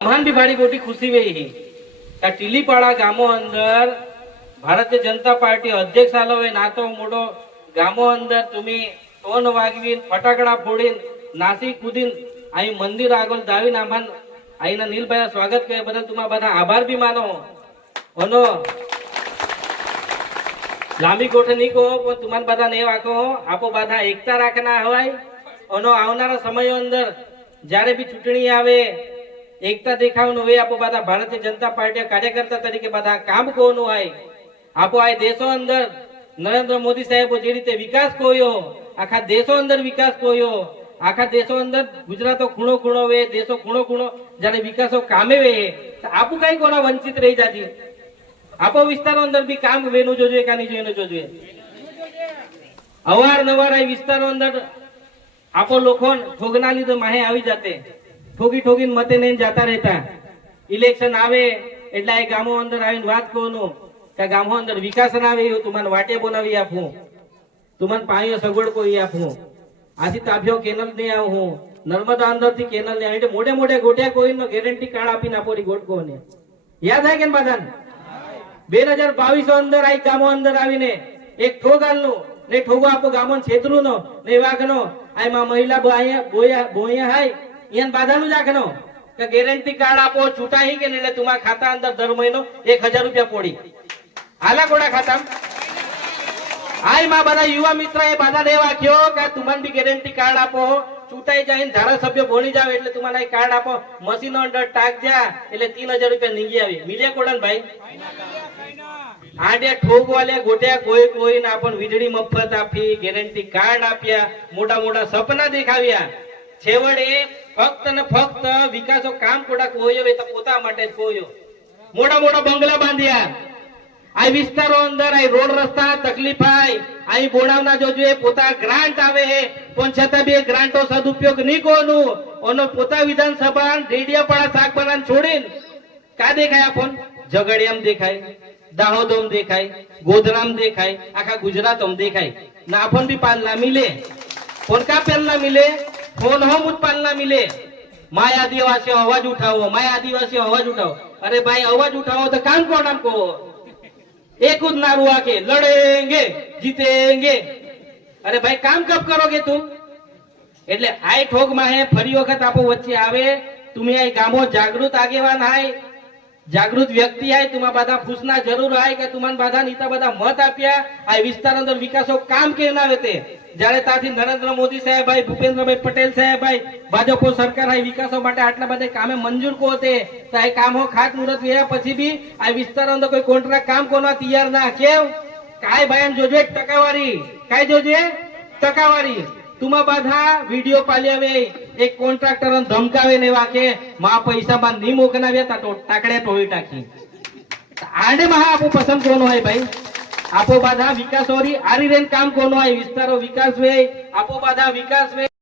મહાન બી ભારી મોટી ખુશી વહી ટીલીપાડા ગામો અંદર ભારતીય જનતા પાર્ટી અધ્યક્ષ આલો હોય નાતો મોડો ગામો અંદર તમે ટોન વાગવીને ફટાકડા ફોડીન નાસી કૂદીન, અહીં મંદિર આગળ દાવીન આમાં અહીંના નીલભાઈ સ્વાગત કરે બદલ તમારા બધા આભાર બી માનો ઓનો લાંબી ગોઠ નહીં કહો, પણ તુમાન બધા નહીં વાકો આપો બધા એકતા રાખના હોય. ઓનો આવનારા સમયો અંદર જ્યારે બી ચૂંટણી આવે એકતા દેખાવનું હોય, આપો બધા ભારતીય જનતા પાર્ટી કાર્યકર્તા તરીકે બધા કામ કોનું હોય? આપો આ દેશો અંદર નરેન્દ્ર મોદી સાહેબો જે રીતે વિકાસ કોયો આખા દેશો અંદર વિકાસ કોયો આખા દેશો અંદર ગુજરાતો ખૂણો ખૂણો વે, દેશો ખૂણો ખૂણો જ્યારે વિકાસો કામે વે આપું કઈ કોના વંચિત રહી જાતી આપો વિસ્તારો અંદર બી કામ વેનું જોજે કાની જોઈને જોજે? અવારનવાર આ વિસ્તારો અંદર આપો લોકો ઠોગના લીધે માહે આવી જાતે. ઠોગી ઠોકીને મતે લઈને જતા રહેતા. ઇલેક્શન આવે એટલે આ ગામો અંદર આવીને વાત કહોનું કે ગામો અંદર વિકાસ ના આવે એવું તું વાટે બનાવી આપું. તું મને પાણીઓ સગવડ કોઈ આપું. આથી તાભ્યો કેનલ નહીં આવું નર્મદા અંદરથી કેનલ નહીં આવી. મોટે મોટે ગોટ્યા કોઈ નો ગેરંટી કાર્ડ આપીને આપો રી ગોટ કોને યાદ થાય કે ને બધાને? બે હજાર બાવીસો અંદર આ ગામો અંદર આવીને એક ઠોગાલનું, ને ઠોગો આપો ગામો છેતરું નો ને વાઘનો. આ મહિલા બોયા બોયા હાય. ઈયન બાધાનું જ આખનો. કે ગેરંટી કાર્ડ આપો છૂટાઈ કે નહીં, એટલે તમારા ખાતા અંદર દર મહિનો એક હજાર રૂપિયા પોડી. આલા કોડા ખાતા? આયમાં બધા યુવા મિત્ર, એ બાધા ને વાક્યો કે તમને બી ગેરંટી કાર્ડ આપો. ચૂંટાઈ જાય ધારાસભ્ય ભણી જાવ એટલે તમારા કાર્ડ આપો. મશીનો અંદર ટાક જા એટલે ત્રણ હજાર રૂપિયા નીંગી આવી. મિલે કોડન ભાઈ? આડે ઠોક વાલે ગોટ્યા કોઈ કોઈ ના પણ વીજળી મફત આપી, ગેરંટી કાર્ડ આપ્યા, મોટા મોટા સપના દેખાવ્યા. છેવડે ફક્ત ને ફક્ત વિકાસો કામ કોડા કોયો એ તો પોતા માટે જ કોયો મોટા મોટા બંગલા બાંધ્યા. આ વિસ્તારો અંદર, આ રોડ રસ્તા તકલીફ આય. અહીં બોડાવના જોજો એ પોતા ગ્રાન્ટ આવે હે. પણ છતાં બી ગ્રાન્ટો સદુપયોગ નહીં કોનું. ઓનો પોતા વિધાનસભા ડેડિયાપાડા શાક બનાવીને છોડીને કા દેખાય આ ફોન? ઝઘડિયામ દેખાય, દાહોદમ દેખાય, ગોધરામ દેખાય, આખા ગુજરાતમ દેખાય. ના ફોન બી પાલ ના મિલે. ફોન કા પેલ ના મિલે? Phone home ઉત્પાદના Mile? માય આદિવાસીઓ, અવાજ ઉઠાવો, માય આદિવાસીઓ, અવાજ ઉઠાવો. અરે ભાઈ, અવાજ ઉઠાવો તો કામ કો નામ કો એક જ નારું આકે લડેંગે, જીતેંગે. અરે ભાઈ, કામ કબ કરો કે તું? એટલે આય ઠોક માહે ફરી વખત આપો વચ્ચે આવે. તુમે આ ગામો જાગૃત આગેવાન હાય જાગૃત વ્યક્તિ આય. તુમા બધા પૂછના જરૂર આય કે તમારા બધા નીતા બધા મત આપ્યા. આય વિસ્તાર અંદર વિકાસો કામ કે ના વેતે. જ્યારે ત્યાંથી નરેન્દ્ર મોદી સાહેબ, ભાઈ ભૂપેન્દ્રભાઈ પટેલ સાહેબ, ભાઈ ભાજપો સરકાર હાય વિકાસો માટે આટલા બધા કામે મંજૂર કો તે, તો આ કામો ખાત મુહૂર્ત વ્યા પછી બી આ વિસ્તારો અંદર કોઈ કોન્ટ્રાક્ટ કામ કોના તૈયાર ના કેમ? કાય ભાઈ જોજો એક ટકાવારી કાય જોજે? ટકાવારી. તુમા બધા, વીડિયો પાલ્યાવે એક કોન્ટ્રાક્ટર ધમકાવે ને એવા કે, માં પૈસા માં ની મોકલાવ્યા તા તો ટાકડે ટોળી નાખી. આને મહા આપું પસંદ કોનો હોય ભાઈ? આપો બાધા વિકાસ ઓરી આરી રેન કામ કોનો હોય વિસ્તારો વિકાસ વે આપો બાધા વિકાસ વે